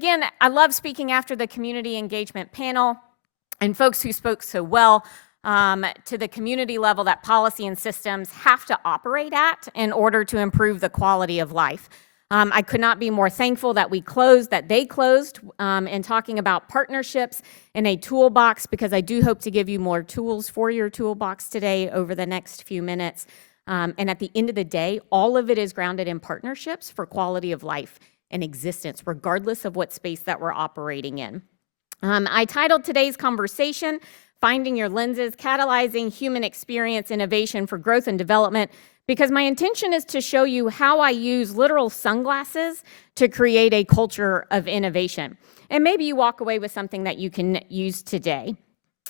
again, I love speaking after the community engagement panel and folks who spoke so well to the community level that policy and systems have to operate at in order to improve the quality of life. I could not be more thankful that they closed in talking about partnerships in a toolbox, because I do hope to give you more tools for your toolbox today over the next few minutes. And at the end of the day, all of it is grounded in partnerships for quality of life and existence, regardless of what space that we're operating in. I titled today's conversation, Finding Your Lenses, Catalyzing Human Experience Innovation for Growth and Development, because my intention is to show you how I use literal sunglasses to create a culture of innovation. And maybe you walk away with something that you can use today.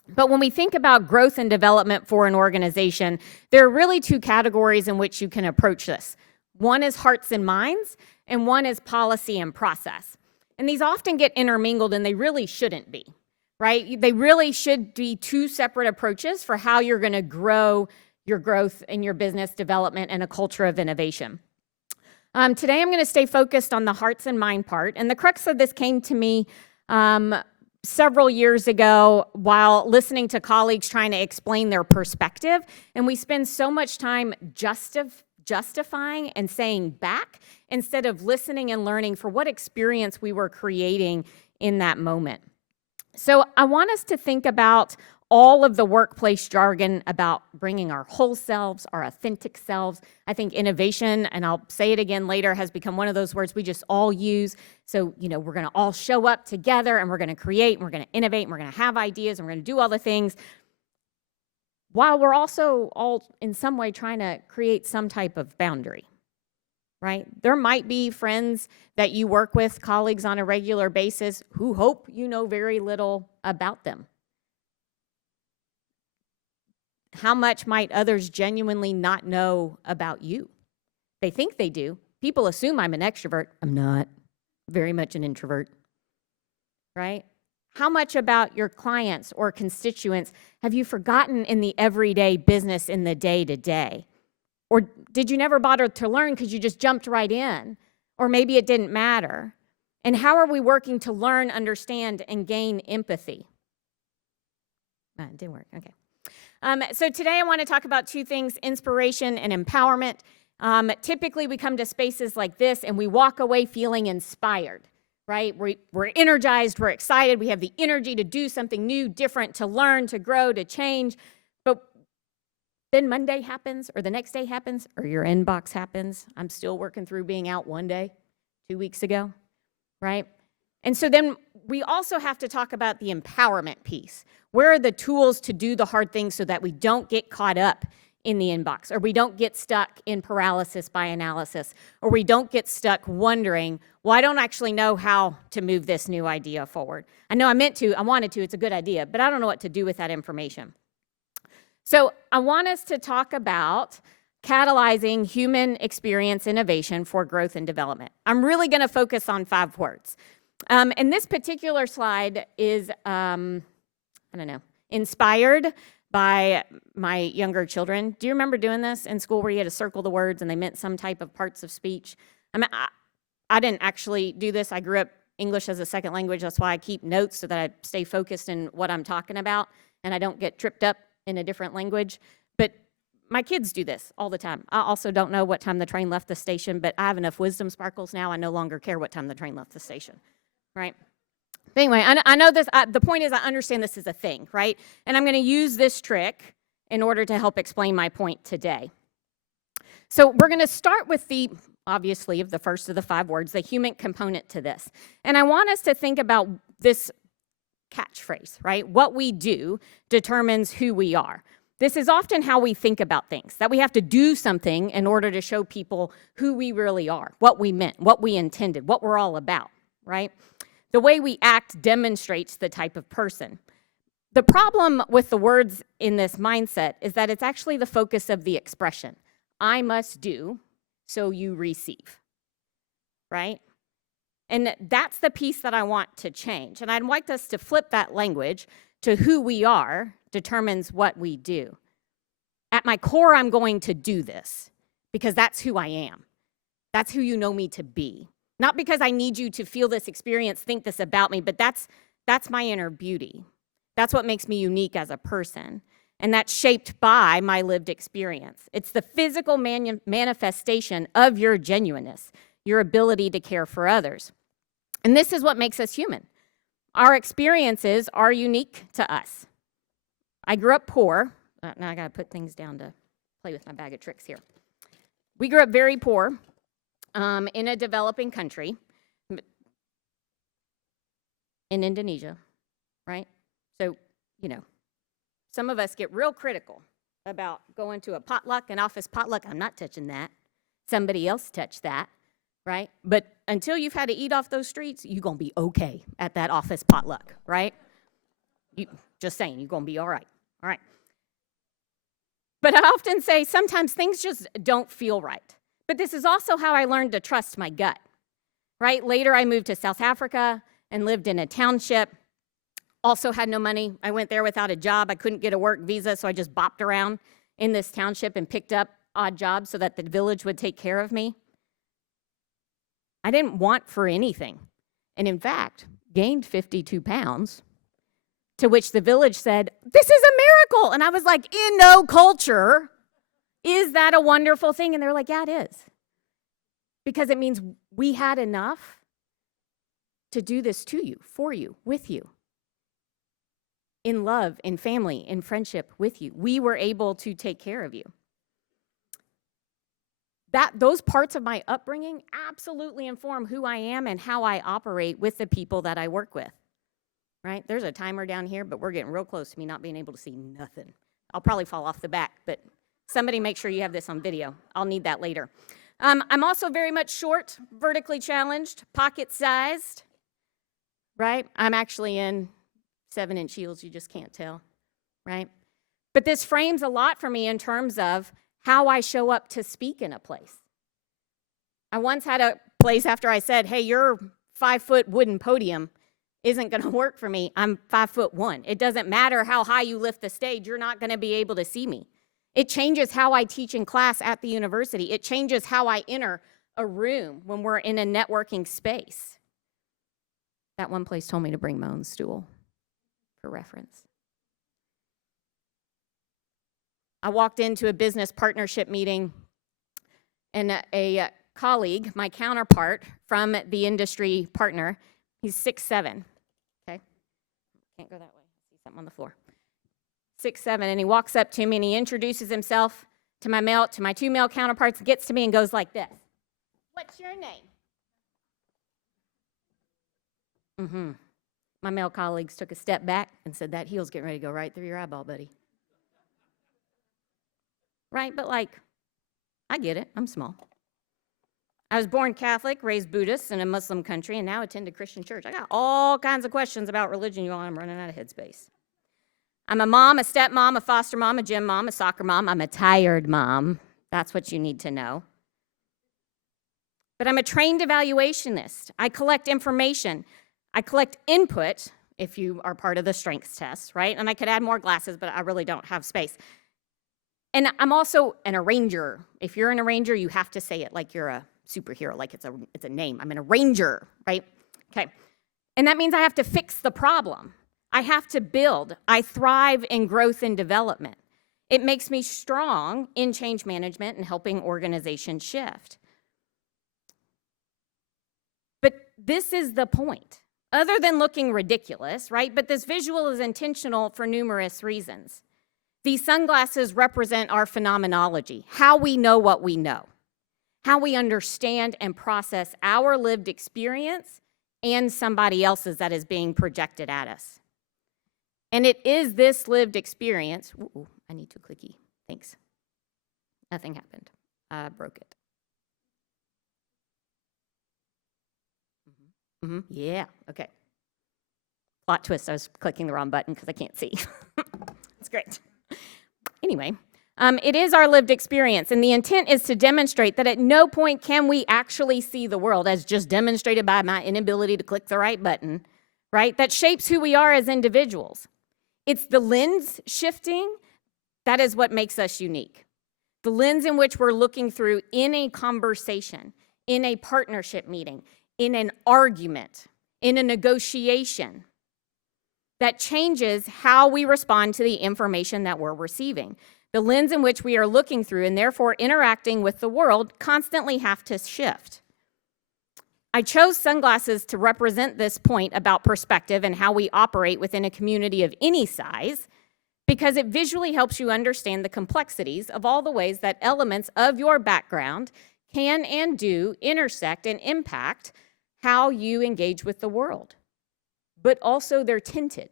But when we think about growth and development for an organization, there are really two categories in which you can approach this. One is hearts and minds, and one is policy and process. And these often get intermingled, and they really shouldn't be, right? They really should be two separate approaches for how you're going to grow your growth and your business development and a culture of innovation. Today, I'm going to stay focused on the hearts and mind part. And the crux of this came to me several years ago while listening to colleagues trying to explain their perspective. And we spend so much time justifying and saying back instead of listening and learning for what experience we were creating in that moment. So I want us to think about all of the workplace jargon about bringing our whole selves, our authentic selves. I think innovation, and I'll say it again later, has become one of those words we just all use. So, we're going to all show up together and we're going to create and we're going to innovate and we're going to have ideas and we're going to do all the things, while we're also all in some way trying to create some type of boundary, right? There might be friends that you work with, colleagues on a regular basis, who hope you know very little about them. How much might others genuinely not know about you? They think they do. People assume I'm an extrovert. I'm not. Very much an introvert, right? How much about your clients or constituents have you forgotten in the everyday business in the day-to-day? Or did you never bother to learn because you just jumped right in? Or maybe it didn't matter. And how are we working to learn, understand, and gain empathy? It didn't work. Okay. So today I want to talk about two things, inspiration and empowerment. Typically we come to spaces like this and we walk away feeling inspired, right? We're energized, we're excited, we have the energy to do something new, different, to learn, to grow, to change. But then Monday happens, or the next day happens, or your inbox happens. I'm still working through being out one day, 2 weeks ago, right? And so then we also have to talk about the empowerment piece. Where are the tools to do the hard things so that we don't get caught up in the inbox, or we don't get stuck in paralysis by analysis, or we don't get stuck wondering, well, I don't actually know how to move this new idea forward. I know I wanted to, it's a good idea, but I don't know what to do with that information. So I want us to talk about catalyzing human experience innovation for growth and development. I'm really going to focus on 5 words. And this particular slide is, inspired by my younger children. Do you remember doing this in school where you had to circle the words and they meant some type of parts of speech? I didn't actually do this. I grew up English as a second language. That's why I keep notes so that I stay focused in what I'm talking about and I don't get tripped up in a different language. But my kids do this all the time. I also don't know what time the train left the station, but I have enough wisdom sparkles now. I no longer care what time the train left the station, right? But anyway, I know this, the point is I understand this is a thing, right? And I'm going to use this trick in order to help explain my point today. So we're going to start with obviously, of the first of the 5 words, the human component to this. And I want us to think about this catchphrase, right? What we do determines who we are. This is often how we think about things, that we have to do something in order to show people who we really are, what we meant, what we intended, what we're all about, right? The way we act demonstrates the type of person. The problem with the words in this mindset is that it's actually the focus of the expression. I must do, so you receive, right? And that's the piece that I want to change. And I'd like us to flip that language to who we are determines what we do. At my core, I'm going to do this because that's who I am. That's who you know me to be. Not because I need you to feel this experience, think this about me, but that's my inner beauty. That's what makes me unique as a person. And that's shaped by my lived experience. It's the physical manifestation of your genuineness, your ability to care for others. And this is what makes us human. Our experiences are unique to us. I grew up poor. Now I got to put things down to play with my bag of tricks here. We grew up very poor in a developing country, in Indonesia, right? So, some of us get real critical about going to a potluck, an office potluck. I'm not touching that. Somebody else touched that, right? But until you've had to eat off those streets, you're going to be okay at that office potluck, right? Just saying, you're going to be all right. All right. But I often say sometimes things just don't feel right. But this is also how I learned to trust my gut, right? Later, I moved to South Africa and lived in a township. Also had no money. I went there without a job. I couldn't get a work visa, so I just bopped around in this township and picked up odd jobs so that the village would take care of me. I didn't want for anything. And in fact, gained 52 pounds, to which the village said, "This is a miracle." And I was like, in no culture, is that a wonderful thing? And they're like, yeah, it is. Because it means we had enough to do this to you, for you, with you. In love, in family, in friendship with you. We were able to take care of you. Those parts of my upbringing absolutely inform who I am and how I operate with the people that I work with, right? There's a timer down here, but we're getting real close to me not being able to see nothing. I'll probably fall off the back, but somebody make sure you have this on video. I'll need that later. I'm also very much short, vertically challenged, pocket-sized, right? I'm actually in 7-inch heels, you just can't tell, right? But this frames a lot for me in terms of how I show up to speak in a place. I once had a place after I said, hey, your 5-foot wooden podium isn't going to work for me. I'm 5'1". It doesn't matter how high you lift the stage, you're not going to be able to see me. It changes how I teach in class at the university. It changes how I enter a room when we're in a networking space. That one place told me to bring my own stool. For reference. I walked into a business partnership meeting and a colleague, my counterpart from the industry partner, he's 6'7", okay? Can't go that way, I see something on the floor. 6'7", and he walks up to me and he introduces himself to my two male counterparts, gets to me and goes like this. What's your name? My male colleagues took a step back and said, that heel's getting ready to go right through your eyeball, buddy. Right? But I get it. I'm small. I was born Catholic, raised Buddhist in a Muslim country, and now attend a Christian church. I got all kinds of questions about religion, y'all. I'm running out of headspace. I'm a mom, a stepmom, a foster mom, a gym mom, a soccer mom. I'm a tired mom. That's what you need to know. But I'm a trained evaluationist. I collect information. I collect input, if you are part of the strengths test, right? And I could add more glasses, but I really don't have space. And I'm also an arranger. If you're an arranger, you have to say it like you're a superhero, like it's a name. I'm an arranger, right? Okay. And that means I have to fix the problem. I have to build. I thrive in growth and development. It makes me strong in change management and helping organizations shift. But this is the point. Other than looking ridiculous, right? But this visual is intentional for numerous reasons. These sunglasses represent our phenomenology, how we know what we know, how we understand and process our lived experience and somebody else's that is being projected at us. And it is this lived experience. Ooh, I need to clicky. Thanks. Nothing happened. I broke it. Yeah, okay. Plot twist, I was clicking the wrong button because I can't see. It's great. Anyway, it is our lived experience, and the intent is to demonstrate that at no point can we actually see the world as just demonstrated by my inability to click the right button, right? That shapes who we are as individuals. It's the lens shifting that is what makes us unique. The lens in which we're looking through in a conversation, in a partnership meeting, in an argument, in a negotiation, that changes how we respond to the information that we're receiving. The lens in which we are looking through and therefore interacting with the world constantly have to shift. I chose sunglasses to represent this point about perspective and how we operate within a community of any size, because it visually helps you understand the complexities of all the ways that elements of your background can and do intersect and impact how you engage with the world. But also they're tinted.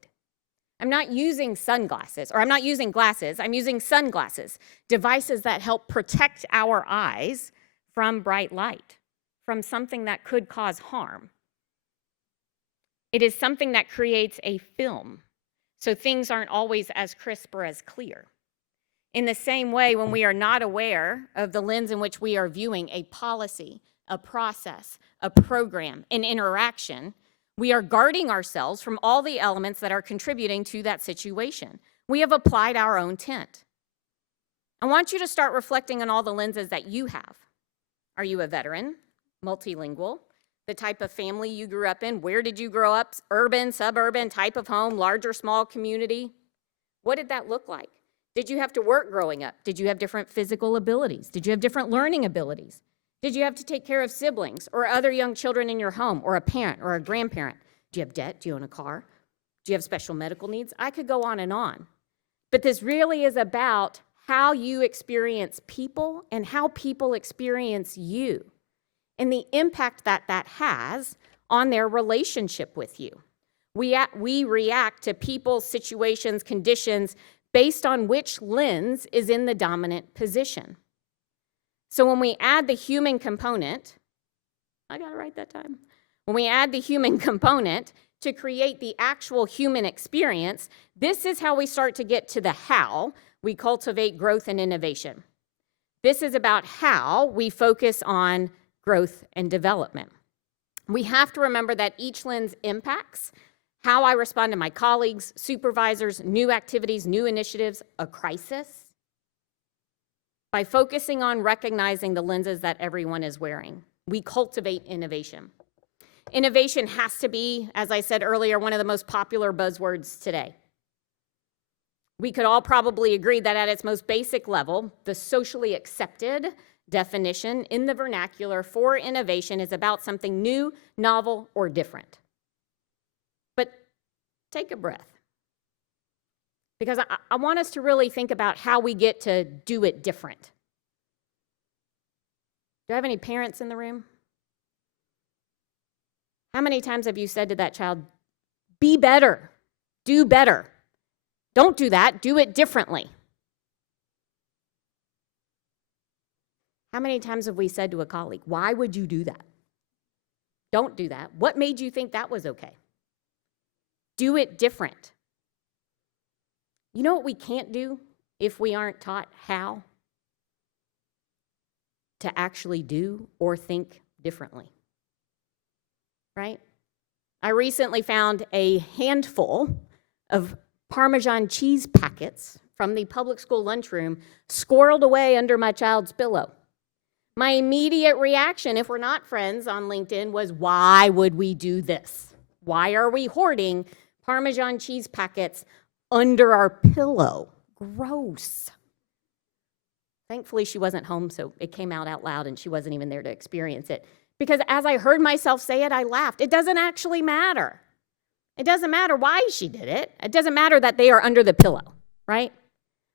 I'm not using sunglasses, or I'm not using glasses, I'm using sunglasses, devices that help protect our eyes from bright light, from something that could cause harm. It is something that creates a film, so things aren't always as crisp or as clear. In the same way, when we are not aware of the lens in which we are viewing a policy, a process, a program, an interaction, we are guarding ourselves from all the elements that are contributing to that situation. We have applied our own tint. I want you to start reflecting on all the lenses that you have. Are you a veteran, multilingual, the type of family you grew up in? Where did you grow up? Urban, suburban, type of home, large or small community? What did that look like? Did you have to work growing up? Did you have different physical abilities? Did you have different learning abilities? Did you have to take care of siblings or other young children in your home, or a parent or a grandparent? Do you have debt? Do you own a car? Do you have special medical needs? I could go on and on. But this really is about how you experience people and how people experience you, and the impact that that has on their relationship with you. We react to people, situations, conditions based on which lens is in the dominant position. So when we add the human component, I got it right that time. When we add the human component to create the actual human experience, this is how we start to get to the how we cultivate growth and innovation. This is about how we focus on growth and development. We have to remember that each lens impacts how I respond to my colleagues, supervisors, new activities, new initiatives, a crisis. By focusing on recognizing the lenses that everyone is wearing, we cultivate innovation. Innovation has to be, as I said earlier, one of the most popular buzzwords today. We could all probably agree that at its most basic level, the socially accepted definition in the vernacular for innovation is about something new, novel, or different. But take a breath, because I want us to really think about how we get to do it different. Do I have any parents in the room? How many times have you said to that child, be better, do better? Don't do that, do it differently. How many times have we said to a colleague, why would you do that? Don't do that. What made you think that was okay? Do it different. You know what we can't do if we aren't taught how to actually do or think differently, right? I recently found a handful of Parmesan cheese packets from the public school lunchroom squirreled away under my child's pillow. My immediate reaction, if we're not friends on LinkedIn, was, why would we do this? Why are we hoarding Parmesan cheese packets under our pillow? Gross. Thankfully, she wasn't home, so it came out loud, and she wasn't even there to experience it. Because as I heard myself say it, I laughed. It doesn't actually matter. It doesn't matter why she did it. It doesn't matter that they are under the pillow, right?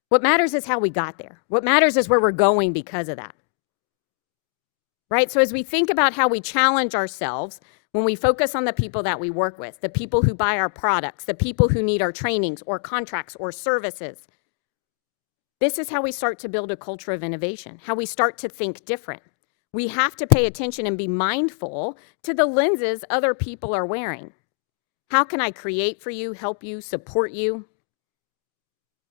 What matters is how we got there. What matters is where we're going because of that, right? So as we think about how we challenge ourselves, when we focus on the people that we work with, the people who buy our products, the people who need our trainings or contracts or services, this is how we start to build a culture of innovation, how we start to think different. We have to pay attention and be mindful to the lenses other people are wearing. How can I create for you, help you, support you,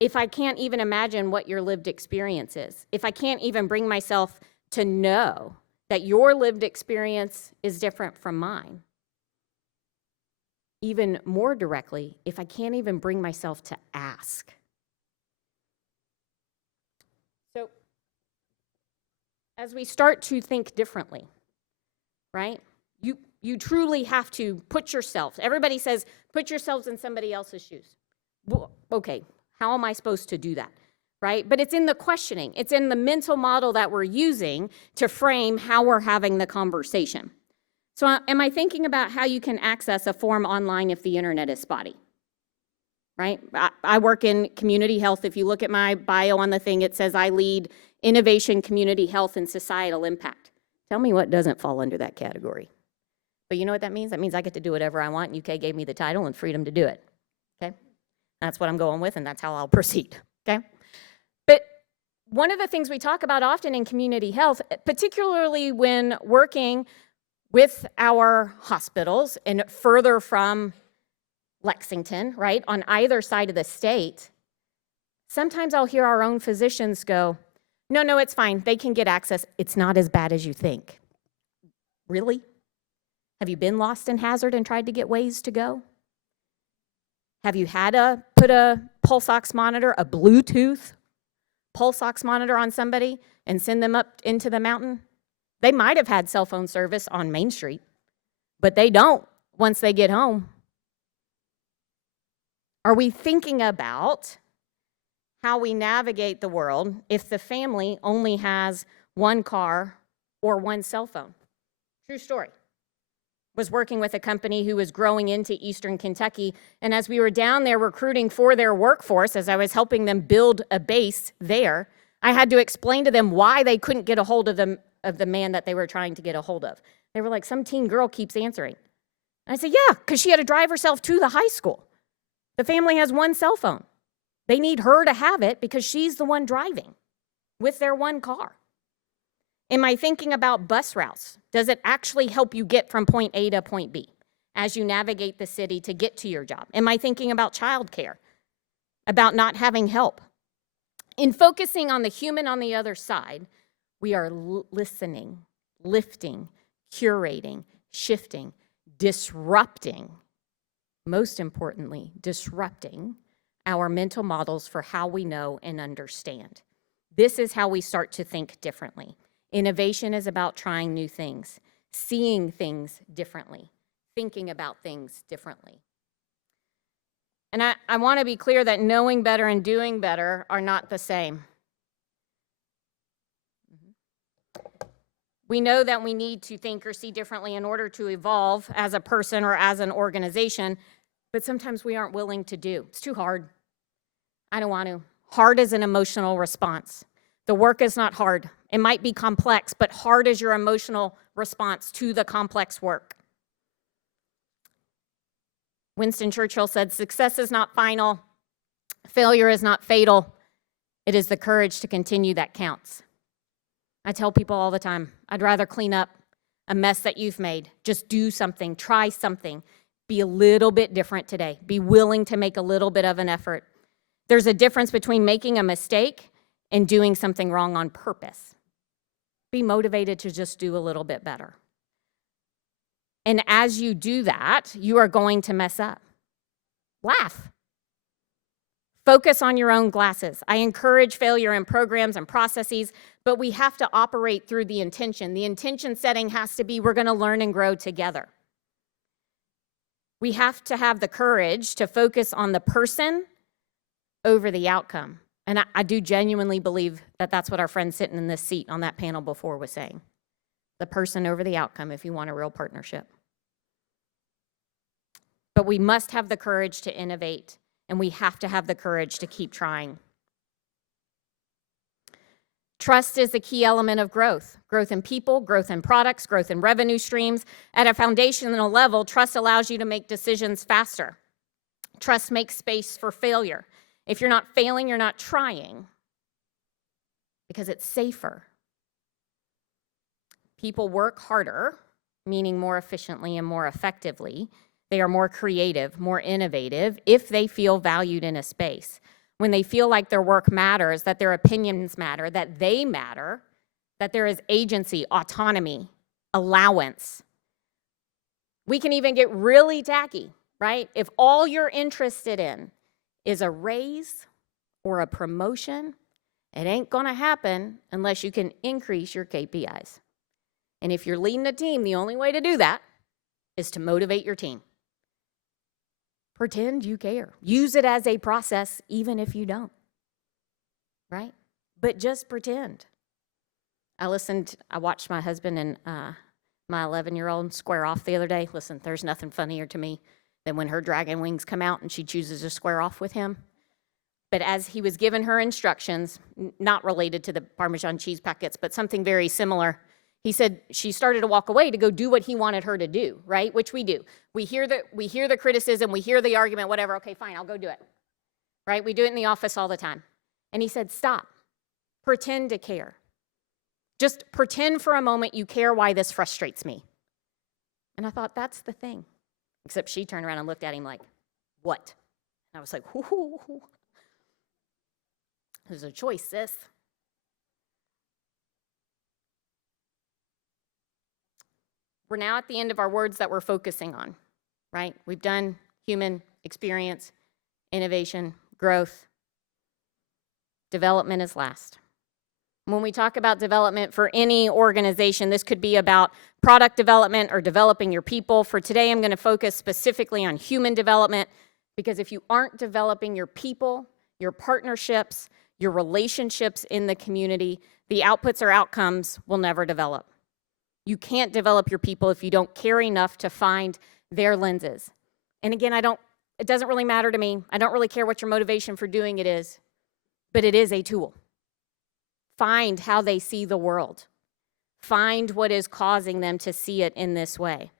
if I can't even imagine what your lived experience is? If I can't even bring myself to know that your lived experience is different from mine? Even more directly, if I can't even bring myself to ask. So, as we start to think differently, right? You truly have to put yourself, everybody says, put yourselves in somebody else's shoes. Well, okay, how am I supposed to do that, right? But it's in the questioning. It's in the mental model that we're using to frame how we're having the conversation. So am I thinking about how you can access a form online if the internet is spotty, right? I work in community health. If you look at my bio on the thing, it says I lead innovation, community health, and societal impact. Tell me what doesn't fall under that category. But you know what that means? That means I get to do whatever I want. UK gave me the title and freedom to do it, okay? That's what I'm going with, and that's how I'll proceed, okay? But one of the things we talk about often in community health, particularly when working with our hospitals and further from Lexington, right, on either side of the state, sometimes I'll hear our own physicians go, no, it's fine. They can get access. It's not as bad as you think. Really? Have you been lost in hazard and tried to get ways to go? Have you had to put a pulse ox monitor, a Bluetooth pulse ox monitor on somebody and send them up into the mountain? They might have had cell phone service on Main Street, but they don't once they get home. Are we thinking about how we navigate the world if the family only has one car or one cell phone? True story. Was working with a company who was growing into Eastern Kentucky, and as we were down there recruiting for their workforce, as I was helping them build a base there, I had to explain to them why they couldn't get a hold of the man that they were trying to get a hold of. They were like, some teen girl keeps answering. And I said, yeah, because she had to drive herself to the high school. The family has one cell phone. They need her to have it because she's the one driving with their one car. Am I thinking about bus routes? Does it actually help you get from point A to point B as you navigate the city to get to your job? Am I thinking about childcare, about not having help? In focusing on the human on the other side, we are listening, lifting, curating, shifting, disrupting, most importantly, disrupting our mental models for how we know and understand. This is how we start to think differently. Innovation is about trying new things, seeing things differently, thinking about things differently. And I want to be clear that knowing better and doing better are not the same. We know that we need to think or see differently in order to evolve as a person or as an organization, but sometimes we aren't willing to do. It's too hard. I don't want to. Hard is an emotional response. The work is not hard. It might be complex, but hard is your emotional response to the complex work. Winston Churchill said, success is not final. Failure is not fatal. It is the courage to continue that counts. I tell people all the time, I'd rather clean up a mess that you've made. Just do something, try something. Be a little bit different today. Be willing to make a little bit of an effort. There's a difference between making a mistake and doing something wrong on purpose. Be motivated to just do a little bit better. And as you do that, you are going to mess up. Laugh. Focus on your own glasses. I encourage failure in programs and processes, but we have to operate through the intention. The intention setting has to be, we're going to learn and grow together. We have to have the courage to focus on the person over the outcome. And I do genuinely believe that that's what our friend sitting in this seat on that panel before was saying. The person over the outcome if you want a real partnership. But we must have the courage to innovate, and we have to have the courage to keep trying. Trust is the key element of growth. Growth in people, growth in products, growth in revenue streams. At a foundational level, trust allows you to make decisions faster. Trust makes space for failure. If you're not failing, you're not trying because it's safer. People work harder, meaning more efficiently and more effectively. They are more creative, more innovative if they feel valued in a space. When they feel like their work matters, that their opinions matter, that they matter, that there is agency, autonomy, allowance. We can even get really tacky, right? If all you're interested in is a raise or a promotion, it ain't gonna happen unless you can increase your KPIs. And if you're leading a team, the only way to do that is to motivate your team. Pretend you care. Use it as a process, even if you don't, right? But just pretend. I watched my husband and my 11-year-old square off the other day. Listen, there's nothing funnier to me than when her dragon wings come out and she chooses to square off with him. But as he was giving her instructions, not related to the Parmesan cheese packets, but something very similar, he said she started to walk away to go do what he wanted her to do, right? Which we do. We hear the criticism, we hear the argument, whatever. Okay, fine, I'll go do it, right? We do it in the office all the time. And he said, stop. Pretend to care. Just pretend for a moment you care why this frustrates me. And I thought, that's the thing. Except she turned around and looked at him like, what? And I was like, ooh. There's a choice, sis. We're now at the end of our words that we're focusing on, right? We've done human experience, innovation, growth. Development is last. When we talk about development for any organization, this could be about product development or developing your people. For today, I'm going to focus specifically on human development, because if you aren't developing your people, your partnerships, your relationships in the community, the outputs or outcomes will never develop. You can't develop your people if you don't care enough to find their lenses. And again, it doesn't really matter to me. I don't really care what your motivation for doing it is, but it is a tool. Find how they see the world. Find what is causing them to see it in this way.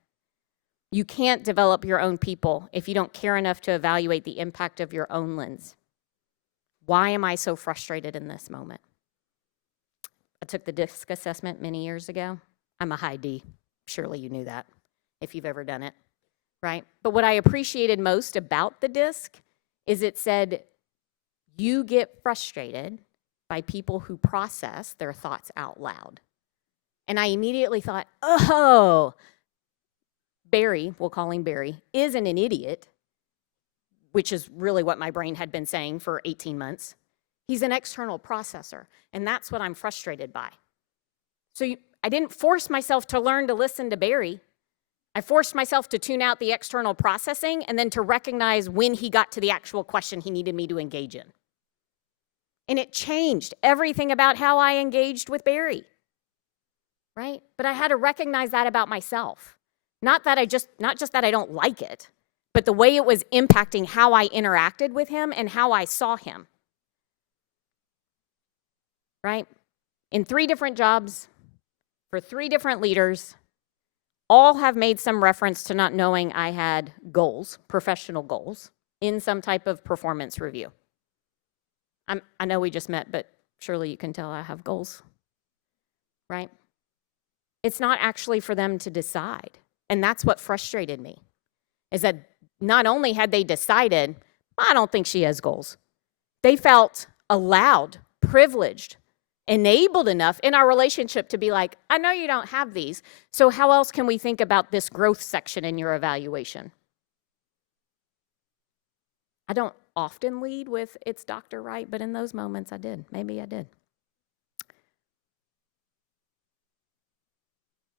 You can't develop your own people if you don't care enough to evaluate the impact of your own lens. Why am I so frustrated in this moment? I took the DISC assessment many years ago. I'm a high D. Surely you knew that if you've ever done it, right? But what I appreciated most about the DISC is it said, you get frustrated by people who process their thoughts out loud. And I immediately thought, oh, Barry, we'll call him Barry, isn't an idiot, which is really what my brain had been saying for 18 months. He's an external processor, and that's what I'm frustrated by. So I didn't force myself to learn to listen to Barry. I forced myself to tune out the external processing and then to recognize when he got to the actual question he needed me to engage in. And it changed everything about how I engaged with Barry, right? But I had to recognize that about myself. Not just that I don't like it, but the way it was impacting how I interacted with him and how I saw him, right? In 3 different jobs, for 3 different leaders, all have made some reference to not knowing I had goals, professional goals, in some type of performance review. I know we just met, but surely you can tell I have goals, right? It's not actually for them to decide. And that's what frustrated me, is that not only had they decided, I don't think she has goals, they felt allowed, privileged, enabled enough in our relationship to be like, I know you don't have these, so how else can we think about this growth section in your evaluation? I don't often lead with, it's Dr. Wright, but in those moments I did. Maybe I did.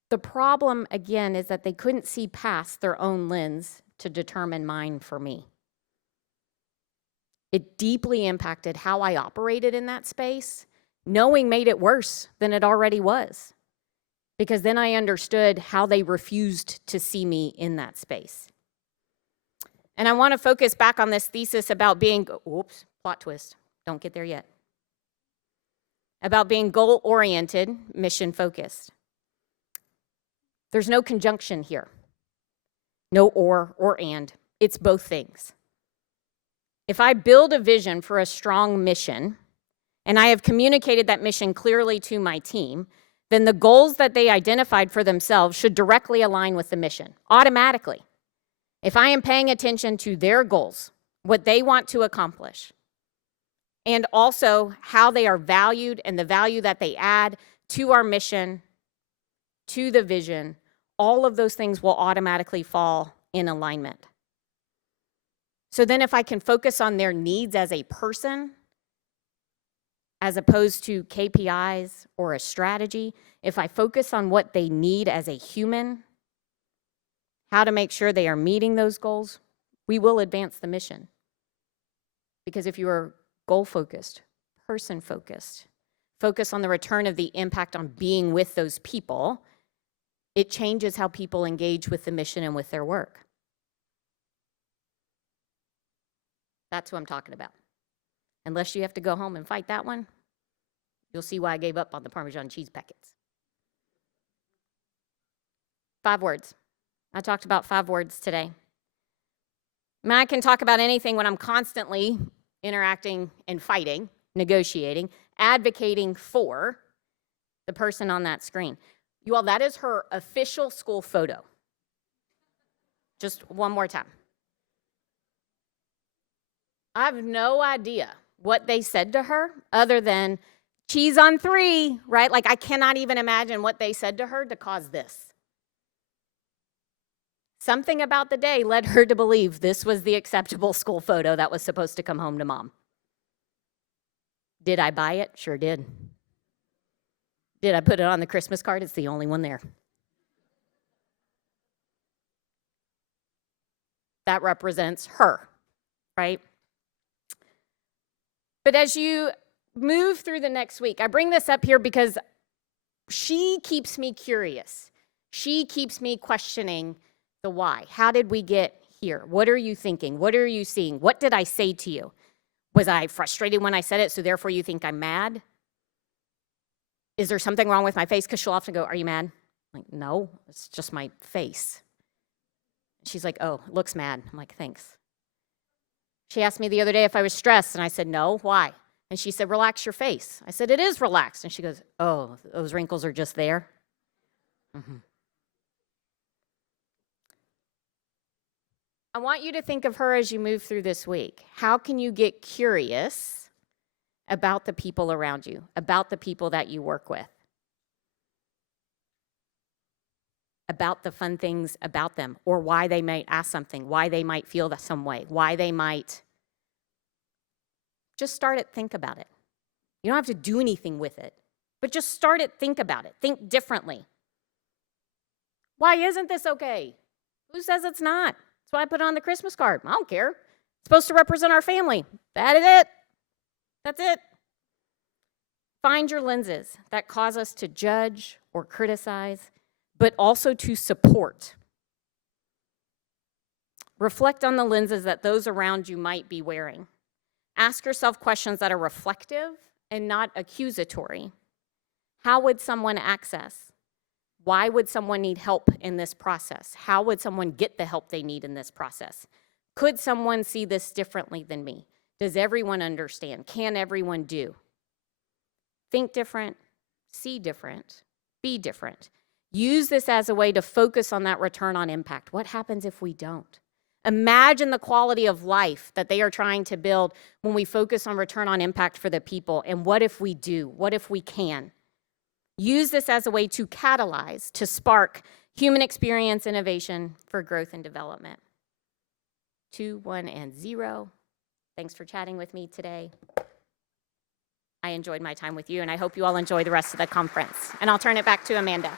The problem, again, is that they couldn't see past their own lens to determine mine for me. It deeply impacted how I operated in that space. Knowing made it worse than it already was, because then I understood how they refused to see me in that space. And I want to focus back on this thesis about being, oops, plot twist, don't get there yet, about being goal-oriented, mission-focused. There's no conjunction here, no or and. It's both things. If I build a vision for a strong mission, and I have communicated that mission clearly to my team, then the goals that they identified for themselves should directly align with the mission, automatically. If I am paying attention to their goals, what they want to accomplish, and also how they are valued and the value that they add to our mission, to the vision, all of those things will automatically fall in alignment. So then if I can focus on their needs as a person, as opposed to KPIs or a strategy, if I focus on what they need as a human, how to make sure they are meeting those goals, we will advance the mission. Because if you are goal-focused, person-focused, focus on the return of the impact on being with those people, it changes how people engage with the mission and with their work. That's what I'm talking about. Unless you have to go home and fight that one, you'll see why I gave up on the Parmesan cheese packets. 5 words. I talked about 5 words today. I mean, I can talk about anything when I'm constantly interacting and fighting, negotiating, advocating for the person on that screen. You all, that is her official school photo. Just one more time. I have no idea what they said to her other than cheese on 3, right? Like, I cannot even imagine what they said to her to cause this. Something about the day led her to believe this was the acceptable school photo that was supposed to come home to mom. Did I buy it? Sure did. Did I put it on the Christmas card? It's the only one there. That represents her, right? But as you move through the next week, I bring this up here because she keeps me curious. She keeps me questioning the why. How did we get here? What are you thinking? What are you seeing? What did I say to you? Was I frustrated when I said it, so therefore you think I'm mad? Is there something wrong with my face? Because she'll often go, are you mad? I'm like, no, it's just my face. She's like, oh, it looks mad. I'm like, thanks. She asked me the other day if I was stressed, and I said, no, why? And she said, relax your face. I said, it is relaxed. And she goes, oh, those wrinkles are just there? Mm-hmm. I want you to think of her as you move through this week. How can you get curious about the people around you, about the people that you work with, about the fun things about them, or why they might ask something, why they might feel some way, why they might just start it, think about it. You don't have to do anything with it, but just start it, think about it, think differently. Why isn't this okay? Who says it's not? That's why I put it on the Christmas card. I don't care. It's supposed to represent our family. That is it. That's it. Find your lenses that cause us to judge or criticize, but also to support. Reflect on the lenses that those around you might be wearing. Ask yourself questions that are reflective and not accusatory. How would someone access? Why would someone need help in this process? How would someone get the help they need in this process? Could someone see this differently than me? Does everyone understand? Can everyone do? Think different, see different, be different. Use this as a way to focus on that return on impact. What happens if we don't? Imagine the quality of life that they are trying to build when we focus on return on impact for the people. And what if we do? What if we can? Use this as a way to catalyze, to spark human experience innovation for growth and development. 2, 1, and 0. Thanks for chatting with me today. I enjoyed my time with you, and I hope you all enjoy the rest of the conference. And I'll turn it back to Amanda.